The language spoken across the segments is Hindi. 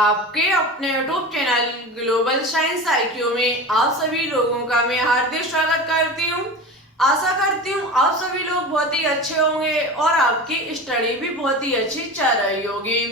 आपके अपने YouTube channel global science IQ में आप सभी लोगों का मैं हार्दिक स्वागत करती हूँ। आशा करती हूँ आप सभी लोग बहुत ही अच्छे होंगे और आपकी स्टडी भी बहुत ही अच्छी चल रही होगी।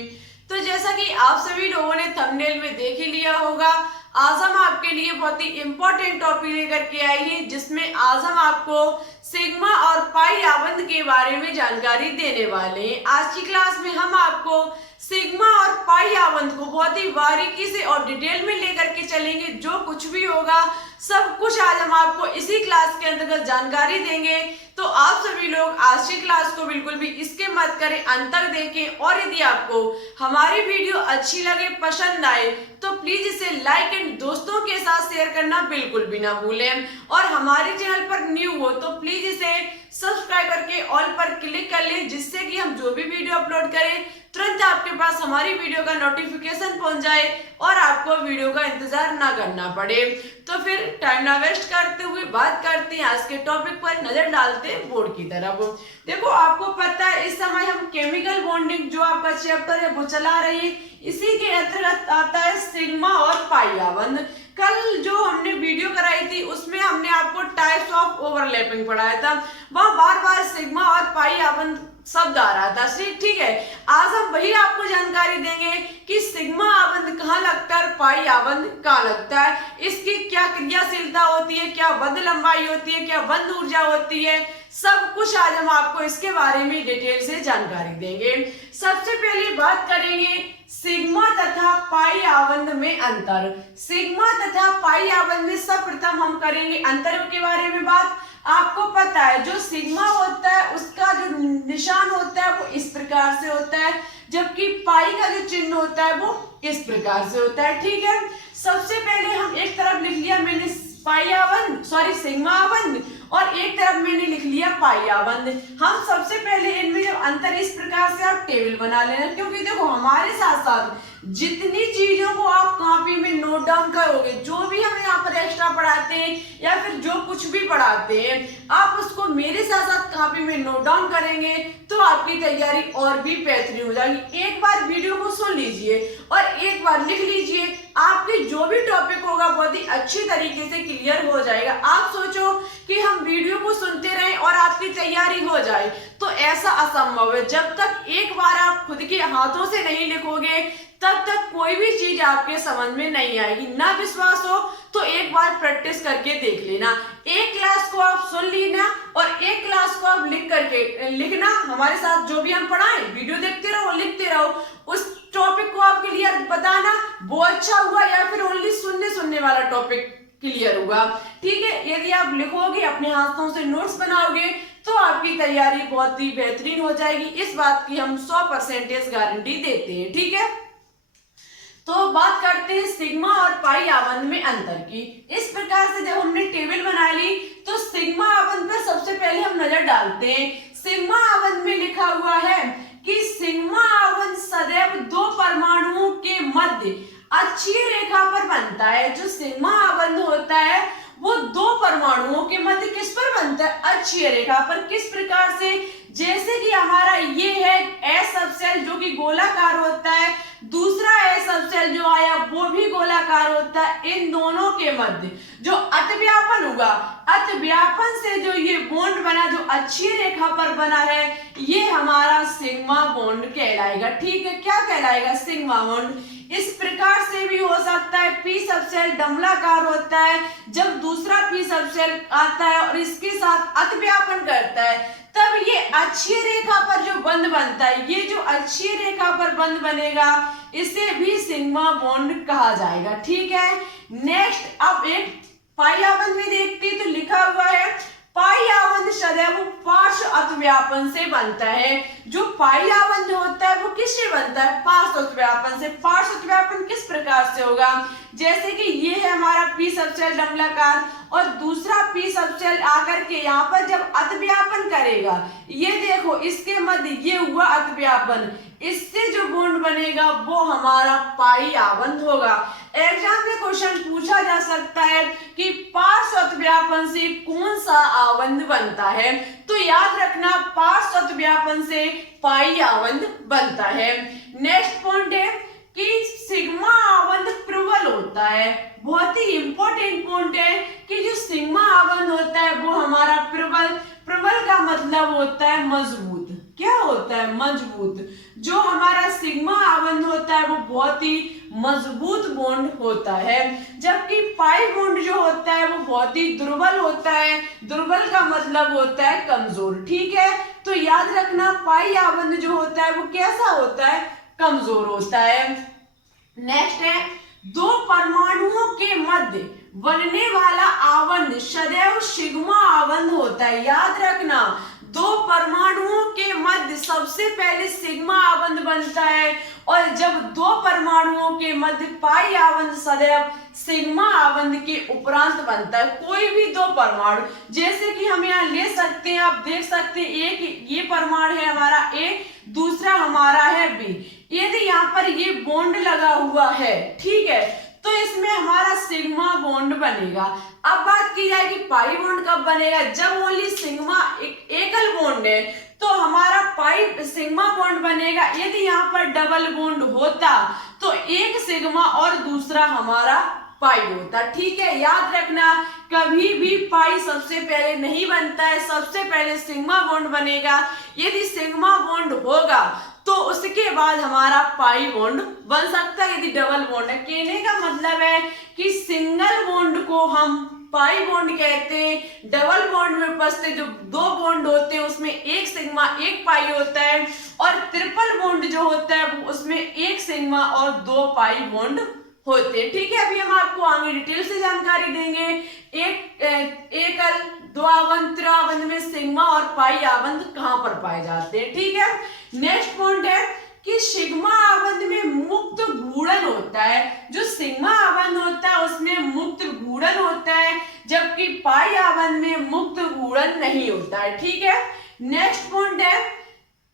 तो जैसा कि आप सभी लोगों ने थंबनेल में देख ही लिया होगा, आज हम आपके लिए बहुत ही इम्पोर्टेंट टॉपिक लेकर के आए हैं, जिसमें आज हम आपको सिग्मा और पाई आबंध के बारे में जानकारी देने वाले हैं। आज की क्लास में हम आपको सिग्मा और पाई आबंध को बहुत ही बारीकी से और डिटेल में लेकर के चलेंगे। जो कुछ भी होगा सब कुछ आज हम आपको इसी क्लास के अंतर्गत जानकारी देंगे। तो आप सभी लोग आज की क्लास को बिल्कुल भी स्किप मत करें, अंत तक देखें। और यदि आपको हमारी वीडियो अच्छी लगे, पसंद आए, तो प्लीज इसे लाइक एंड दोस्तों के साथ शेयर करना बिल्कुल भी ना भूलें। और हमारे चैनल पर न्यू हो तो प्लीज इसे सब्सक्राइब करके ऑल पर क्लिक कर लें, जिससे कि हम जो भी वीडियो अपलोड करें तुरंत आपके पास हमारी वीडियो का नोटिफिकेशन पहुंच जाए और आपको वीडियो का इंतजार ना करना पड़े। तो फिर टाइम ना वेस्ट करते हुए बात करते हैं आज के टॉपिक पर, नजर डालते हैं बोर्ड की तरफ। देखो, आपको पता है इस समय हम केमिकल बॉन्डिंग जो आपका चैप्टर है वो चला रही है। इसी के अंतर्गत आता है सिग्मा और पाई आबंध। कल जो हमने वीडियो कराई थी उसमें हमने आपको टाइप्स ऑफ ओवरलैपिंग पढ़ाया था, वहां बार बार सिग्मा और पाई आबंध शब्द आ रहा था। ठीक है, आज हम वही आपको जानकारी देंगे कि सिग्मा आबंध कहाँ लगता है और पाई आबंध कहाँ लगता है, इसकी क्या क्रियाशीलता होती है, क्या बंध लंबाई होती है, क्या बंध ऊर्जा होती है, सब कुछ आज हम आपको इसके बारे में डिटेल से जानकारी देंगे। सबसे पहले बात करेंगे सिग्मा तथा पाई आबंध में अंतर। सिग्मा तथा पाई आबंध में सर्वप्रथम हम करेंगे अंतर के बारे में बात। आपको पता है जो सिग्मा होता है उसका जो निशान होता है वो इस प्रकार से होता है, जबकि पाई का जो चिन्ह होता है वो इस प्रकार से होता है। ठीक है, सबसे पहले हम एक तरफ लिख लिया मैंने पाई आबंध, सिग्मा आबंध, और एक तरफ मैंने लिख लिया पाई आबंध। हम सबसे पहले इनमें जो अंतर इस प्रकार से आप टेबल बना लेना, क्योंकि देखो हमारे साथ साथ जितनी चीजों को आप कॉपी में नोट डाउन करोगे, जो भी हम यहाँ पर एक्स्ट्रा पढ़ाते हैं या फिर जो कुछ भी पढ़ाते हैं, आप उसको मेरे साथ साथ कॉपी में नोट डाउन करेंगे तो आपकी तैयारी और भी बेहतरीन हो जाएगी। एक बार वीडियो को सुन लीजिए और एक बार लिख लीजिए, आपके जो भी टॉपिक होगा बहुत ही अच्छी तरीके से क्लियर हो जाएगा। आप सोचो कि हम वीडियो को सुनते रहें और आपकी तैयारी हो जाए, तो ऐसा असंभव है। जब तक एक बार आप खुद के हाथों से नहीं लिखोगे तब तक कोई भी चीज आपके समझ में नहीं आएगी। ना विश्वास हो तो एक बार प्रैक्टिस करके देख लेना। एक क्लास को आप सुन लेना और एक क्लास को आप लिख करके लिखना। हमारे साथ जो भी हम पढ़ाएं वीडियो देखते रहो, लिखते रहो, उस टॉपिक को आप क्लियर बताना वो अच्छा हुआ या फिर ओनली सुनने वाला टॉपिक क्लियर हुआ। ठीक है, यदि आप लिखोगे अपने हाथों से नोट्स बनाओगे तो आपकी तैयारी बहुत ही बेहतरीन हो जाएगी। इस बात की हम 100% गारंटी देते हैं। ठीक है, तो बात करते हैं सिग्मा और पाई आबंध में अंतर की। इस प्रकार से जब हमने टेबल बना ली तो सिग्मा आबंध पर सबसे पहले हम नजर डालते हैं। सिग्मा आबंध में लिखा हुआ है कि सिग्मा आबंध सदैव दो परमाणुओं के मध्य अक्षीय रेखा पर बनता है। जो सिग्मा आबंध होता है वो दो परमाणुओं के मध्य किस पर बनता है? अक्षीय रेखा पर। किस प्रकार से? जैसे कि हमारा ये है एस सबसेल जो कि गोलाकार होता है, दूसरा एस सबसेल जो आया वो भी गोलाकार होता है। इन दोनों के मध्य जो अतिव्यापन हुआ, अतिव्यापन से जो ये बॉन्ड बना जो अक्षीय रेखा पर बना है, ये हमारा सिग्मा बॉन्ड कहलाएगा। ठीक है, क्या कहलाएगा? Sigma bond. इस प्रकार से भी हो सकता है पी सबसेल डमलाकार होता है, जब दूसरा पी सबसेल आता है और इसके साथ अतिव्यापन करता है तब ये अक्षीय रेखा पर जो बंध बनता है, ये जो अक्षीय रेखा पर बंध बनेगा इसे भी सिग्मा बॉन्ड कहा जाएगा। ठीक है, नेक्स्ट अब एक पाई आबंध में देखते तो लिखा हुआ है पाई आबंध सदैव पार्श्व अतिव्यापन से बनता है। जो पाई आबंध होता है वो किससे बनता है? पार्श्व अतिव्यापन से। पार्श्व अतिव्यापन किस प्रकार से होगा? जैसे कि ये है हमारा पी सबसेल डमलाकार और दूसरा पी सबसेल आकर के यहाँ पर जब अतिव्यापन करेगा, ये देखो इसके मध्य ये हुआ अतिव्यापन, इससे जो बॉन्ड बनेगा वो हमारा पाई आबंध होगा। एग्जाम में क्वेश्चन पूछा जा सकता है कि पार्श्व अतिव्यापन से कौन सा आबंध बनता है, तो याद रखना पार्श्व अतिव्यापन से पाई आबंध बनता है। नेक्स्ट पॉइंट है कि सिग्मा आबंध प्रबल होता है। बहुत ही इंपॉर्टेंट पॉइंट है कि जो सिग्मा आबंध होता है वो हमारा प्रबल, प्रबल का मतलब होता है मजबूत। क्या होता है? मजबूत। जो हमारा सिग्मा आबंध होता है वो बहुत ही मजबूत बॉन्ड होता है, जबकि पाई बॉन्ड जो होता है वो बहुत ही दुर्बल होता है। दुर्बल का मतलब होता है कमजोर। ठीक है, तो याद रखना पाई आबंध जो होता है वो कैसा होता है? कमजोर होता है। नेक्स्ट है, दो परमाणुओं के मध्य बनने वाला आबंध सदैव सिग्मा आबंध होता है। याद रखना, दो परमाणुओं के मध्य सबसे पहले सिग्मा आबंध बनता है, और जब दो परमाणुओं के मध्य पाई आबंध सदैव सिग्मा आबंध के उपरांत बनता है। कोई भी दो परमाणु, जैसे कि हम यहाँ ले सकते हैं, आप देख सकते हैं, एक ये परमाणु है हमारा ए, दूसरा हमारा है बी। यदि यहाँ पर ये बॉन्ड लगा हुआ है, ठीक है, तो इसमें हमारा सिग्मा बॉन्ड बनेगा। अब बात की जाए कि पाई बॉन्ड कब बनेगा? जब ओनली सिग्मा एकल बॉन्ड है तो हमारा पाई सिग्मा बॉन्ड बनेगा। यदि यहाँ पर डबल बॉन्ड होता तो एक सिग्मा और दूसरा हमारा पाई होता। ठीक है, याद रखना, कभी भी पाई सबसे पहले नहीं बनता है, सबसे पहले सिग्मा बॉन्ड बनेगा। यदि सिग्मा बॉन्ड होगा तो उसके बाद हमारा पाई बॉन्ड बन सकता है, यदि डबल बॉन्ड है। कहने का मतलब है कि सिंगल बॉन्ड को हम पाई बॉन्ड कहते हैं। डबल बॉन्ड में फंसते जो दो बॉन्ड होते हैं उसमें एक सिग्मा एक पाई होता है, और ट्रिपल बॉन्ड जो होता है उसमें एक सिग्मा और दो पाई बॉन्ड होते हैं। ठीक है, अभी हम आपको आगे डिटेल से जानकारी देंगे। एकल, दो आबंध, त्रिआबंध में सिग्मा और पाई आबंध कहां पर पाए जाते हैं। ठीक है, नेक्स्ट पॉइंट है कि सिग्मा आबंध में मुक्त घूर्णन होता है। जो सिग्मा आबंध होता है उसमें मुक्त घूर्णन होता है, जबकि पाई आबंध में मुक्त घूर्णन नहीं होता है। ठीक है, नेक्स्ट पॉइंट है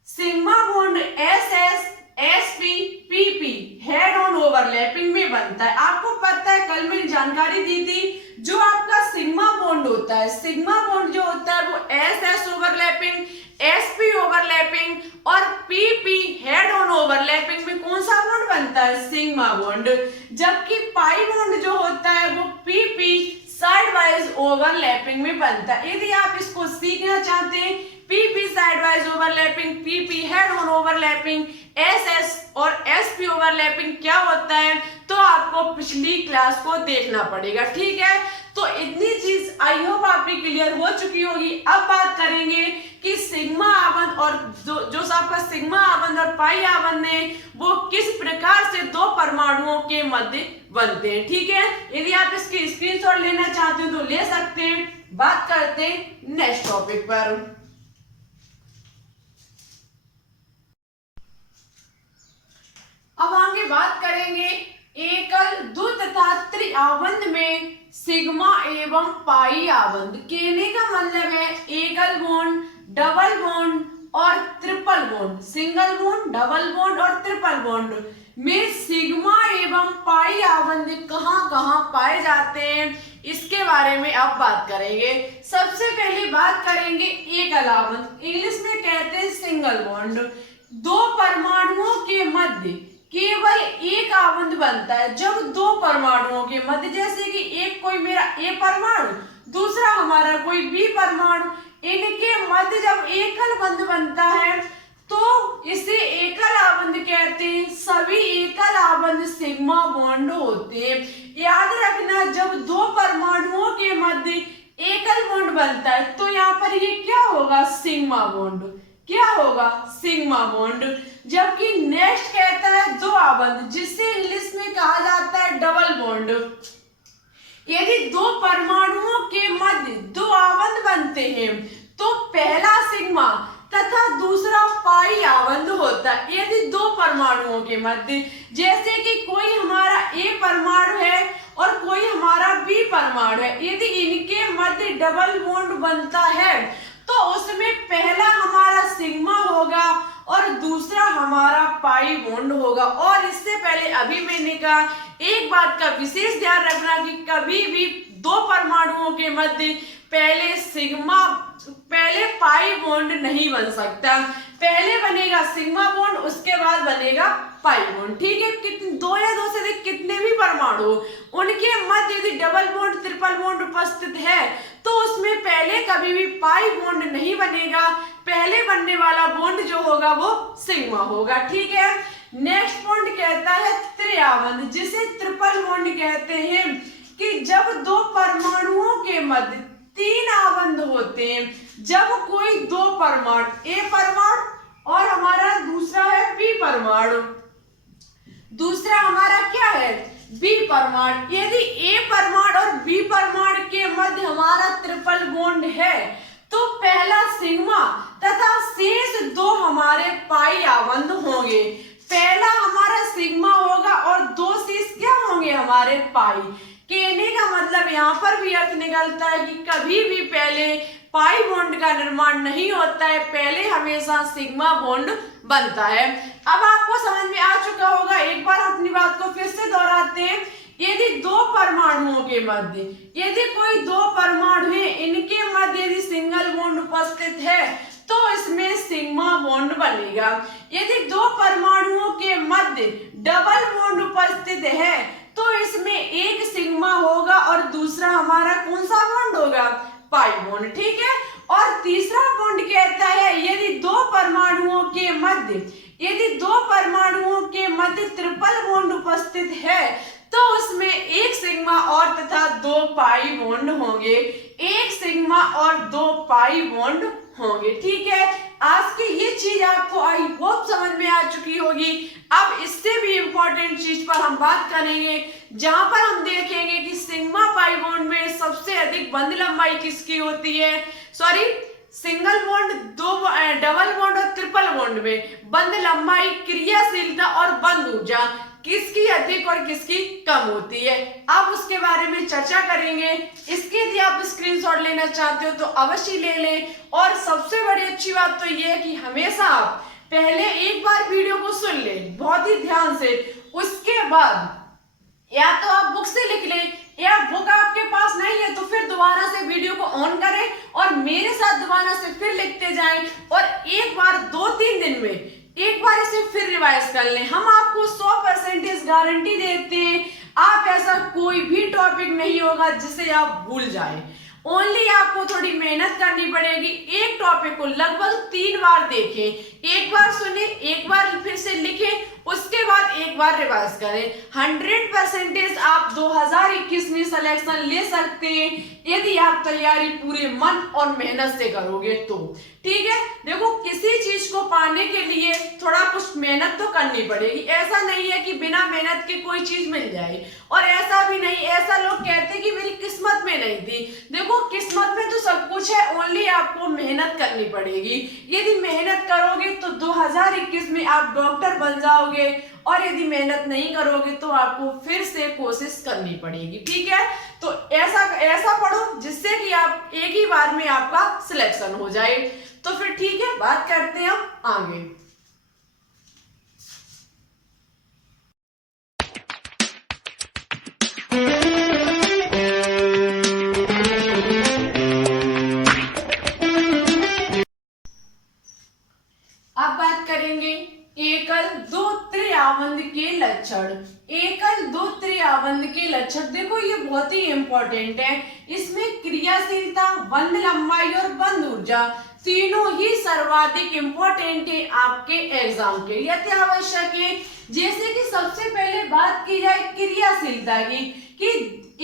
sigma bond S S sp pp head on overlapping में बनता है। आपको पता है, कल मैंने जानकारी दी थी, जो आपका सिग्मा बॉन्ड होता है, सिग्मा बॉन्ड जो होता है वो ss ओवरलैपिंग, sp ओवरलैपिंग और pp हेड ऑन ओवरलैपिंग में कौन सा बॉन्ड बनता है? Sigma bond. जबकि पाई बॉन्ड जो होता है वो pp साइड वाइज ओवरलैपिंग में बनता है। यदि आप इसको सीखना चाहते हैं, pp side wise overlapping, pp head on overlapping, ss और sp ओवरलैपिंग क्या होता है, तो आपको पिछली क्लास को देखना पड़ेगा। ठीक है, तो इतनी चीज आई होप आपकी क्लियर हो चुकी होगी। अब बात करेंगे कि सिग्मा आबंध और जो आपका सिग्मा आबंध और पाई आबंध है वो किस प्रकार से दो परमाणुओं के मध्य बनते हैं। ठीक है, यदि आप इसकी स्क्रीनशॉट लेना चाहते हो तो ले सकते हैं। बात करते हैं नेक्स्ट टॉपिक पर। अब आगे बात करेंगे एकल, द्वि तथा त्रिआबंध में सिग्मा एवं पाई आबंध। कहने का मतलब है एकल बॉन्ड, डबल बॉन्ड और triple bond, single bond, double bond और ट्रिपल बॉन्ड में सिग्मा एवं पाई आबंध कहां कहां पाए जाते हैं, इसके बारे में अब बात करेंगे। सबसे पहले बात करेंगे एकल आबंध, इंग्लिश में कहते हैं सिंगल बॉन्ड। दो परमाणुओं के मध्य केवल एक आबंध बनता है। जब दो परमाणुओं के मध्य, जैसे कि एक कोई मेरा ए परमाणु, दूसरा हमारा कोई बी परमाणु, इनके मध्य जब एकल बंध बनता है तो इसे एकल आबंध कहते हैं। सभी एकल आबंध सिग्मा बॉन्ड होते हैं। याद रखना, जब दो परमाणुओं के मध्य एकल बॉन्ड बनता है तो यहाँ पर ये क्या होगा? Sigma bond. क्या होगा? Sigma bond. जबकि नेक्स्ट कहता है दो आबंध, जिसे इंग्लिश में कहा जाता है डबल बॉन्ड। यदि दो परमाणुओं के मध्य दो आबंध बनते हैं तो पहला सिग्मा तथा दूसरा पाई आबंध होता है। यदि दो परमाणुओं के मध्य, जैसे कि कोई हमारा ए परमाणु है और कोई हमारा बी परमाणु है, यदि इनके मध्य डबल बॉन्ड बनता है तो उसमें पहला हमारा सिग्मा होगा और दूसरा हमारा पाई बॉन्ड होगा। और इससे पहले अभी मैंने कहा एक बात का विशेष ध्यान रखना कि कभी भी दो परमाणुओं के मध्य पहले पाई बॉन्ड नहीं बन सकता। पहले बनेगा सिग्मा बॉन्ड, उसके बाद बनेगा पाई बॉन्ड। ठीक है, दो या दो से अधिक कितने भी परमाणु उनके मध्य यदि डबल बॉन्ड ट्रिपल बॉन्ड उपस्थित है तो उसमें पहले कभी भी पाई बॉन्ड नहीं बनेगा। पहले बनने वाला बॉन्ड जो होगा वो सिग्मा होगा। ठीक है, नेक्स्ट बॉन्ड कहता है त्रिआबंध, जिसे ट्रिपल बॉन्ड कहते हैं कि जब दो परमाणुओं के मध्य तीन आबंध होते हैं। जब कोई दो परमाणु ए परमाणु और हमारा दूसरा है बी परमाणु, दूसरा हमारा क्या है बी परमाणु, यदि ए परमाणु और बी परमाणु के मध्य हमारा ट्रिपल बॉन्ड है तो पहला सिग्मा तथा शेष दो हमारे पाई आबंध होंगे। पहला हमारा सिग्मा होगा और दो शेष क्या होंगे हमारे पाई। कहने का मतलब यहाँ पर भी अर्थ निकलता है कि कभी भी पहले पाई बॉन्ड का निर्माण नहीं होता है, पहले हमेशा सिग्मा बॉन्ड बनता है। अब आपको समझ में आ चुका होगा, एक बार अपनी बात को फिर से दोहराते हैं। यदि दो परमाणुओं के मध्य यदि कोई दो परमाणु है, इनके मध्य यदि सिंगल बॉन्ड उपस्थित है तो इसमें सिग्मा बॉन्ड बनेगा। यदि दो परमाणुओं के मध्य डबल बॉन्ड उपस्थित है तो इसमें एक सिग्मा होगा और दूसरा हमारा कौन सा बॉन्ड होगा पाई बॉन्ड। ठीक है, और तीसरा बॉन्ड कहता है यदि दो परमाणुओं के मध्य ट्रिपल बॉन्ड उपस्थित है तो उसमें एक सिग्मा और तथा दो पाई बॉन्ड होंगे। एक सिग्मा और दो पाई बॉन्ड होंगे। ठीक है, आज की ये चीज आपको आई होप समझ में आ चुकी होगी। अब इससे भी इंपॉर्टेंट चीज पर हम बात करेंगे, जहां पर हम देखेंगे कि सिग्मा पाई बॉन्ड में सबसे अधिक बंध लंबाई किसकी होती है। सॉरी, सिंगल बॉन्ड, दो डबल बॉन्ड और ट्रिपल बॉन्ड में बंध लंबाई, क्रियाशीलता और बंध ऊर्जा किसकी अधिक और किसकी कम होती है। अब उसके बारे में चर्चा करेंगे। इसके यदि आप स्क्रीनशॉट लेना चाहते हो तो अवश्य ले लें। और सबसे बड़ी अच्छी बात तो ये है कि हमेशा आप पहले एक बार वीडियो को सुन लें बहुत ही ध्यान से, उसके बाद या तो आप बुक से लिख लें या बुक आपके पास नहीं है तो फिर दोबारा से वीडियो को ऑन करें और मेरे साथ दोबारा से फिर लिखते जाएं और एक बार 2-3 दिन में एक बार इसे फिर रिवाइज कर लें। हम आपको 100% गारंटी देते हैं, आप ऐसा कोई भी टॉपिक नहीं होगा जिसे आप भूल जाएं। ओनली आपको थोड़ी मेहनत करनी पड़ेगी। एक टॉपिक को लगभग 3 बार देखें, एक बार सुने, एक बार फिर से लिखें, उसके बाद एक बार रिवाइज करें। 100% आप 2021 में सिलेक्शन ले सकते हैं यदि आप तैयारी पूरे मन और मेहनत से करोगे तो। ठीक है, देखो किसी चीज को पाने के लिए थोड़ा कुछ मेहनत तो करनी पड़ेगी। ऐसा नहीं है कि बिना मेहनत के कोई चीज मिल जाए, और ऐसा भी नहीं, ऐसा लोग कहते हैं कि मेरी किस्मत में नहीं थी। देखो किस्मत में तो सब कुछ है, ओनली आपको मेहनत करनी पड़ेगी। यदि मेहनत करोगे तो 2021 में आप डॉक्टर बन जाओगे, और यदि मेहनत नहीं करोगे तो आपको फिर से कोशिश करनी पड़ेगी। ठीक है, तो ऐसा पढ़ो जिससे कि आप एक ही बार में आपका सिलेक्शन हो जाए। तो फिर ठीक है, बात करते हैं हम आगे। अब बात करेंगे एकल दो त्रिआबंध के लक्षण। एकल दो त्रिआबंध के लक्षण देखो ये बहुत ही इंपॉर्टेंट है। इसमें क्रियाशीलता, बंध लंबाई और बंध ऊर्जा तीनों ही सर्वाधिक इंपॉर्टेंट है आपके एग्जाम के लिए, अति आवश्यक है। जैसे कि सबसे पहले बात की जाए क्रियाशीलता की, कि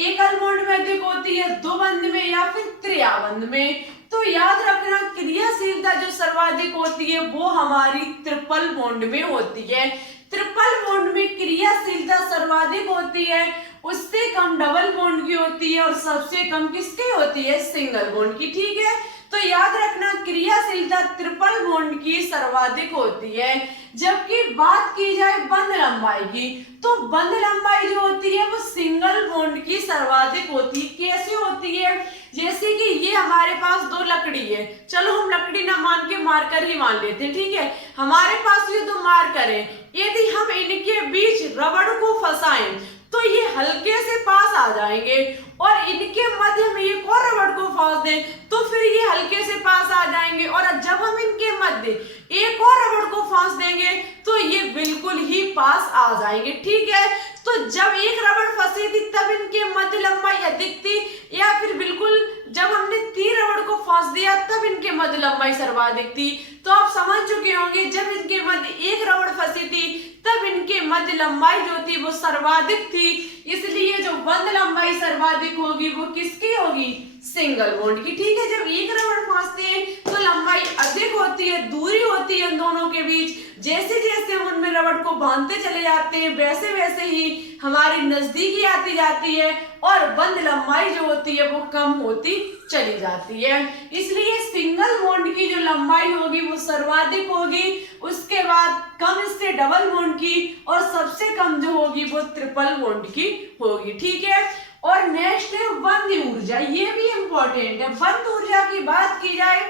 एकल बॉन्ड में अधिक होती है, दो बंध में या फिर त्रिआबंध में, तो याद रखना क्रियाशीलता जो सर्वाधिक होती है वो हमारी ट्रिपल बॉन्ड में होती है। ट्रिपल बॉन्ड में क्रियाशीलता सर्वाधिक होती है, उससे कम डबल बॉन्ड की होती है और सबसे कम किसकी होती है, सिंगल बॉन्ड की। ठीक है, तो याद रखना क्रियाशीलता ट्रिपल बॉन्ड की सर्वाधिक होती है। जबकि बात की जाए बंध लंबाई की, तो बंध लंबाई जो होती है वो सिंगल बॉन्ड की सर्वाधिक होती है। कैसे होती है? जैसे कि ये हमारे पास दो लकड़ी है, चलो हम लकड़ी ना मान के मार्कर ही मान लेते हैं, ठीक है। हमारे पास ये दो मार्कर है, यदि हम इनके बीच रबड़ को फंसाएं तो ये हल्के से पास आ जाएंगे, और इनके मध्य में एक और रबड़ को फंस दें तो फिर ये हल्के से पास आ जाएंगे, और जब हम इनके मध्य एक और रबड़ को फंस देंगे तो ये बिल्कुल ही पास आ जाएंगे, ठीक है। तो जब एक रबड़ फंसी थी तब इनके मध्य लंबाई अधिक थी, या फिर बिल्कुल जब हमने 3 रबड़ को फंस दिया तब इनके मध्य लंबाई सर्वाधिक थी। तो आप समझ चुके होंगे, जब इनके मध्य एक रबड़ फंसी थी तब इनके मध्य लंबाई जो थी वो सर्वाधिक थी, इसलिए जो बंद लंबाई सर्वाधिक होगी वो किसकी होगी? सिंगल बॉन्ड की, ठीक है। जब एक रबड़ फंसते हैं तो लंबाई अधिक होती है, दूरी होती है इन दोनों के बीच। जैसे जैसे हम उनमें रबड़ को बांधते चले जाते हैं वैसे वैसे ही हमारी नजदीकी आती जाती है, और बंद लंबाई जो होती है वो कम होती चली जाती है। इसलिए सिंगल बॉन्ड की जो लंबाई होगी वो सर्वाधिक होगी, उसके बाद कम इससे डबल बॉन्ड की, और सबसे कम जो होगी वो ट्रिपल बॉन्ड की होगी, ठीक है। और नेक्स्ट है बंद ऊर्जा, ये भी इंपॉर्टेंट है। बंद ऊर्जा की बात की जाए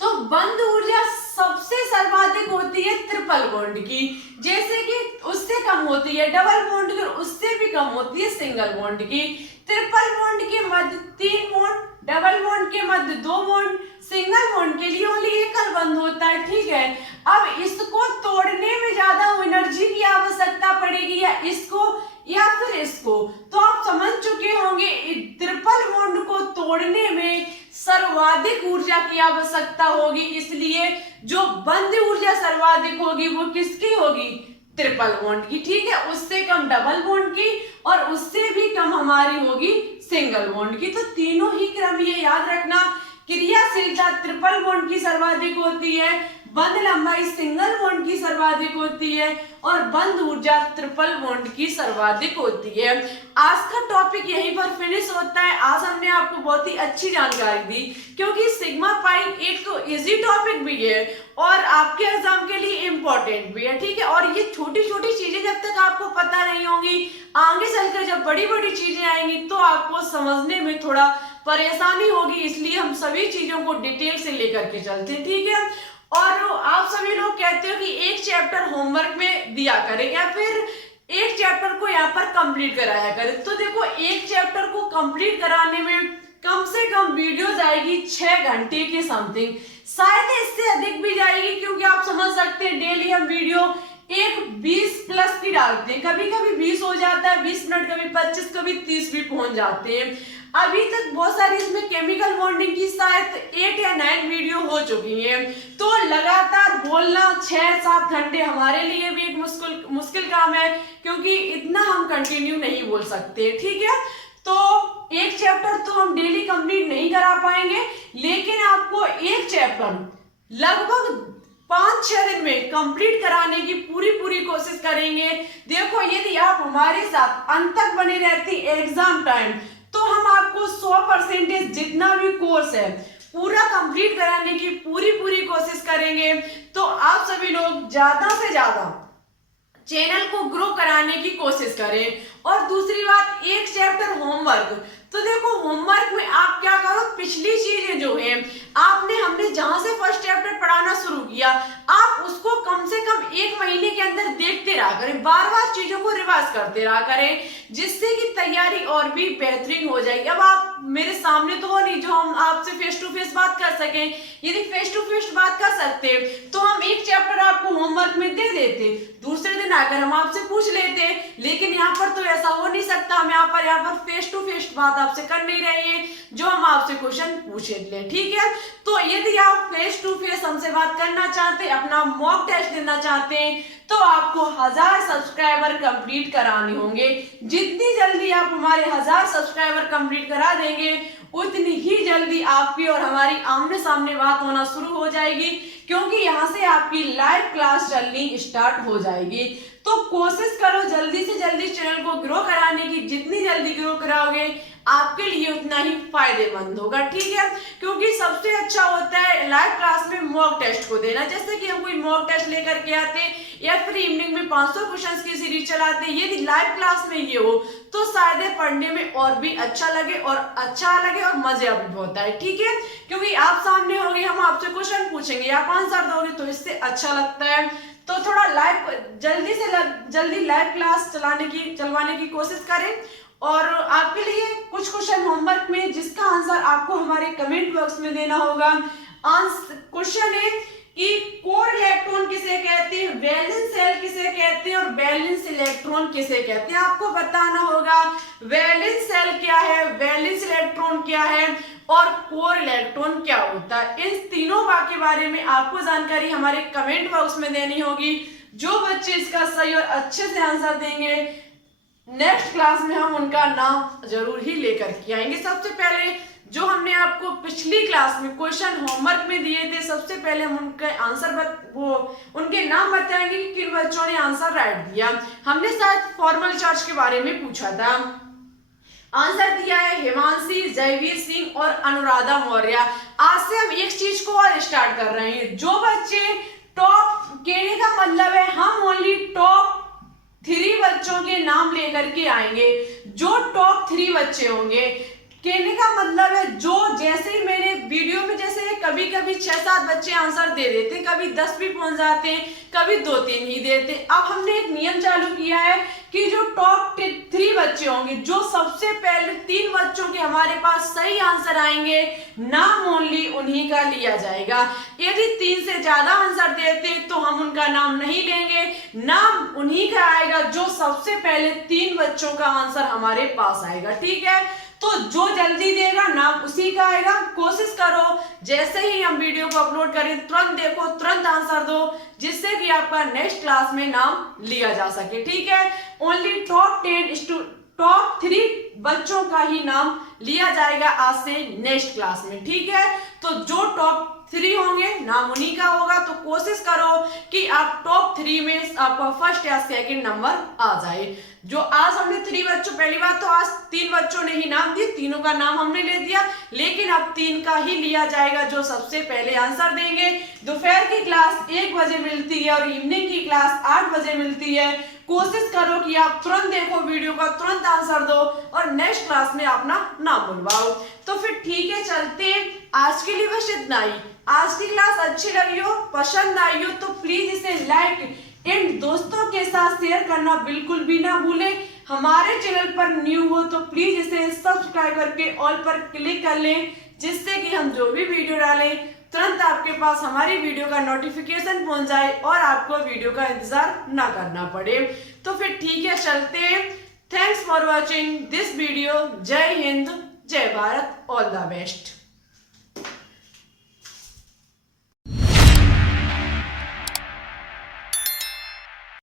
तो बंद ऊर्जा सबसे सर्वाधिक होती है ट्रिपल बॉन्ड की, जैसे कि उससे कम होती है डबल बॉन्ड की, और उससे भी कम होती है सिंगल बॉन्ड की। ट्रिपल बॉन्ड के मध्य 3 बॉन्ड, डबल बॉन्ड के मध्य 2 बॉन्ड, सिंगल बॉन्ड के लिए ओनली एकल बंध होता है, ठीक है। अब इसको तोड़ने में ज्यादा एनर्जी की आवश्यकता पड़ेगी, या इसको या फिर इसको, तो आप समझ चुके होंगे ट्रिपल बॉन्ड को तोड़ने में सर्वाधिक ऊर्जा की आवश्यकता होगी, इसलिए जो बंद ऊर्जा सर्वाधिक होगी वो किसकी होगी? ट्रिपल बॉन्ड की, ठीक है। उससे कम डबल बॉन्ड की, और उससे भी कम हमारी होगी सिंगल बॉन्ड की। तो तीनों ही क्रम ये याद रखना, क्रियाशीलता ट्रिपल बॉन्ड की सर्वाधिक होती है, बंद लंबाई सिंगल बॉन्ड की सर्वाधिक होती है, और बंद ऊर्जा ट्रिपल बॉन्ड की सर्वाधिक होती है। आज का टॉपिक यहीं पर फिनिश होता है। आज हमने आपको बहुत ही अच्छी जानकारी दी, क्योंकि सिग्मा पाई एक इजी टॉपिक भी है और आपके एग्जाम के लिए इम्पोर्टेंट भी है, ठीक है। और ये छोटी छोटी चीजें जब तक आपको पता नहीं होंगी, आगे चलकर जब बड़ी बड़ी चीजें आएंगी तो आपको समझने में थोड़ा परेशानी होगी, इसलिए हम सभी चीजों को डिटेल से लेकर के चलते हैं, ठीक है। और आप सभी लोग कहते हो कि एक चैप्टर होमवर्क में दिया करें, या फिर एक चैप्टर को यहाँ पर कंप्लीट कराया करें। तो देखो, एक चैप्टर को कंप्लीट कराने में कम से कम वीडियो जाएगी 6 घंटे के समथिंग, शायद इससे अधिक भी जाएगी, क्योंकि आप समझ सकते हैं डेली हम वीडियो एक 20 प्लस की डालते हैं, कभी कभी 20 हो जाता है, 20 मिनट, कभी 25, कभी 30 भी पहुंच जाते हैं। अभी तक बहुत सारी इसमें केमिकल बॉन्डिंग की शायद 8 या 9 वीडियो हो चुकी हैं। तो लगातार बोलना 6-7 घंटे हमारे लिए भी एक मुश्किल काम है, क्योंकि इतना हम कंटिन्यू नहीं बोल सकते, ठीक है। तो एक चैप्टर तो हम डेली कंप्लीट नहीं करा पाएंगे, लेकिन आपको एक चैप्टर लगभग 5-6 दिन में कंप्लीट कराने की पूरी कोशिश करेंगे। देखो, यदि आप हमारे साथ अंत तक बने रहती एग्जाम टाइम, तो हम आपको 100% जितना भी कोर्स है पूरा कंप्लीट कराने की पूरी कोशिश करेंगे। तो आप सभी लोग ज्यादा से ज्यादा चैनल को ग्रो कराने की कोशिश करें। और दूसरी बात, एक चैप्टर होमवर्क, तो देखो होमवर्क में आप क्या करो, पिछली चीजें जो है हमने जहां से फर्स्ट चैप्टर पढ़ाना शुरू किया, आप उसको कम से कम 1 महीने के अंदर देखते रहा करें, बार बार चीजों को रिवाइज करते रहा करें, जिससे कि तैयारी और भी बेहतरीन हो जाएगी। अब आप मेरे सामने तो हो नहीं जो हम आपसे फेस टू फेस बात कर सकें, यदि फेस टू फेस बात कर सकते तो हम एक चैप्टर आपको होमवर्क में दे देते, दूसरे दिन आकर हम आपसे पूछ लेते, लेकिन यहाँ पर तो ऐसा हो नहीं सकता। हम यहाँ पर फेस टू फेस बात आपसे कर नहीं रहे हैं, जो हम आपसे क्वेश्चन पूछ ले, ठीक है। तो यदि आप फेस टू फेस हमसे बात करना चाहते हैं, अपना मॉक टेस्ट देना चाहते हैं, तो आपको 1000 सब्सक्राइबर कंप्लीट कराने होंगे। जितनी जल्दी आप हमारे 1000 सब्सक्राइबर कंप्लीट करा देंगे, उतनी ही जल्दी आपकी और हमारी आमने सामने बात होना शुरू हो जाएगी, क्योंकि यहाँ से आपकी लाइव क्लास चलनी स्टार्ट हो जाएगी। तो कोशिश करो जल्दी से जल्दी चैनल को ग्रो कराने की, जितनी जल्दी ग्रो कराओगे आपके लिए उतना ही फायदेमंद होगा, ठीक है। क्योंकि सबसे अच्छा होता है लाइव क्लास में मॉक टेस्ट को देना। जैसे कि हम कोई मॉक टेस्ट लेकर के आते हैं या फिर इवनिंग में 500 क्वेश्चंस की सीरीज चलाते हैं, यदि लाइव क्लास में ये हो तो शायद पढ़ने में और भी अच्छा लगे और मजा भी बहुत आए, ठीक है। क्योंकि आप सामने होंगे, हम आपसे क्वेश्चन पूछेंगे, आप आंसर दोगे तो इससे अच्छा लगता है। तो थोड़ा जल्दी लाइव क्लास चलवाने की कोशिश करें। और आपके लिए कुछ क्वेश्चन होमवर्क में जिसका आंसर आपको हमारे कमेंट बॉक्स में देना होगा। क्वेश्चन है कि कोर इलेक्ट्रॉन किसे कहते हैं, वैलेंस शेल किसे कहते हैं और वैलेंस इलेक्ट्रॉन किसे कहते हैं। आपको बताना होगा वैलेंस शेल क्या है, वैलेंस इलेक्ट्रॉन क्या है और कोर इलेक्ट्रॉन क्या होता है। इन तीनों के बारे में आपको जानकारी हमारे कमेंट बॉक्स में देनी होगी। जो बच्चे इसका सही और अच्छे से आंसर देंगे, नेक्स्ट क्लास में हम उनका नाम जरूर ही लेकर के आएंगे। सबसे पहले जो हमने आपको पिछली क्लास में क्वेश्चन होमवर्क में दिए थे, सबसे पहले हम उनके उनके नाम बताएंगे कि किन बच्चों ने आंसर राइट दिया। हमने शायद फॉर्मल चार्ज के बारे में पूछा था। आंसर दिया है हिमांशी, जयवीर सिंह और अनुराधा मौर्य। आज से हम एक चीज को और स्टार्ट कर रहे हैं। जो बच्चे टॉप, कहने का मतलब है हम ओनली टॉप 3 बच्चों के नाम लेकर के आएंगे। जो टॉप 3 बच्चे होंगे, कहने का मतलब है जो, जैसे ही मैंने वीडियो में जैसे कभी कभी 6-7 बच्चे आंसर दे देते, कभी 10 भी पहुंच जाते हैं, कभी 2-3 ही देते। अब हमने एक नियम चालू किया है कि जो टॉप 3 बच्चे होंगे, जो सबसे पहले 3 बच्चों के हमारे पास सही आंसर आएंगे, नाम ओनली उन्हीं का लिया जाएगा। यदि 3 से ज्यादा आंसर देते तो हम उनका नाम नहीं लेंगे, नाम उन्हीं का आएगा जो सबसे पहले 3 बच्चों का आंसर हमारे पास आएगा, ठीक है। तो जो जल्दी देगा नाम उसी का आएगा। कोशिश करो जैसे ही हम वीडियो को अपलोड करें तुरंत देखो, तुरंत आंसर दो, जिससे कि आपका नेक्स्ट क्लास में नाम लिया जा सके, ठीक है। ओनली टॉप 3 बच्चों का ही नाम लिया जाएगा आज से नेक्स्ट क्लास में, ठीक है। तो जो टॉप 3 होंगे नाम उन्हीं का होगा। तो कोशिश करो कि आप टॉप 3 में आपका फर्स्ट या सेकंड नंबर आ जाए। जो आज हमने 3 बच्चों, पहली बात तो आज 3 बच्चों ने ही नाम दिए, तीनों का नाम हमने ले दिया, लेकिन अब 3 का ही लिया जाएगा जो सबसे पहले आंसर देंगे। दोपहर की क्लास 1 बजे मिलती है और इवनिंग की क्लास 8 बजे मिलती है। कोशिश करो कि आप तुरंत देखो वीडियो का, तुरंत आंसर दो और नेक्स्ट क्लास में अपना नाम बुलवाओ। तो फिर ठीक है, चलते आज के लिए बस इतना ही। आज की क्लास अच्छी लगी हो, पसंद आई हो तो प्लीज इसे लाइक एंड दोस्तों के साथ शेयर करना बिल्कुल भी ना भूलें। हमारे चैनल पर न्यू हो तो प्लीज इसे सब्सक्राइब करके ऑल पर क्लिक कर लें, जिससे कि हम जो भी वीडियो डालें तुरंत आपके पास हमारी वीडियो का नोटिफिकेशन पहुंच जाए और आपको वीडियो का इंतजार ना करना पड़े। तो फिर ठीक है, चलते हैं। Thanks for watching this video. जय हिंद, जय भारत, ऑल द बेस्ट।